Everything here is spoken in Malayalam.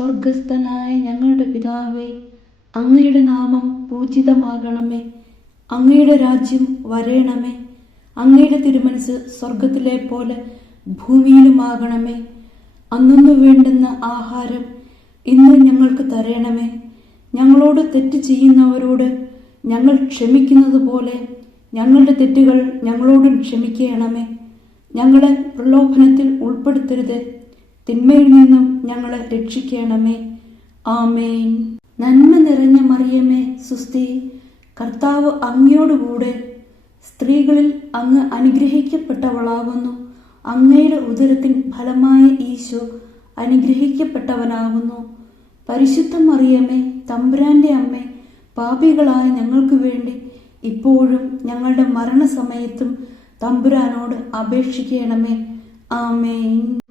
സ്വർഗസ്ഥനായ ഞങ്ങളുടെ പിതാവേ, അങ്ങയുടെ നാമം പൂജിതമാകണമേ. അങ്ങയുടെ രാജ്യം വരേണമേ. അങ്ങയുടെ തിരുമനസ് സ്വർഗത്തിലെ പോലെ ഭൂമിയിലുമാകണമേ. അന്നു വേണ്ടുന്ന ആഹാരം ഇന്ന് ഞങ്ങൾക്ക് തരണമേ. ഞങ്ങളോട് തെറ്റ് ചെയ്യുന്നവരോട് ഞങ്ങൾ ക്ഷമിക്കുന്നത് പോലെ ഞങ്ങളുടെ തെറ്റുകൾ ഞങ്ങളോടും ക്ഷമിക്കണമേ. ഞങ്ങളെ പ്രലോഭനത്തിൽ ഉൾപ്പെടുത്തരുത്, തിന്മയിൽ നിന്നും ഞങ്ങളെ രക്ഷിക്കണമേ. ആമേൻ. നന്മ നിറഞ്ഞ മറിയമേ, സുസ്തി, കർത്താവ് അങ്ങയോടുകൂടെ സ്ത്രീകളിൽ അങ്ങ് അനുഗ്രഹിക്കപ്പെട്ടവളാകുന്നു. അങ്ങയുടെ ഉദരത്തിൻ ഫലമായ ഈശോ അനുഗ്രഹിക്കപ്പെട്ടവനാകുന്നു. പരിശുദ്ധ മറിയമേ, തമ്പുരാന്റെ അമ്മേ, പാപികളായ ഞങ്ങൾക്ക് വേണ്ടി ഇപ്പോഴും ഞങ്ങളുടെ മരണസമയത്തും തമ്പുരാനോട് അപേക്ഷിക്കണമേ. ആമേൻ.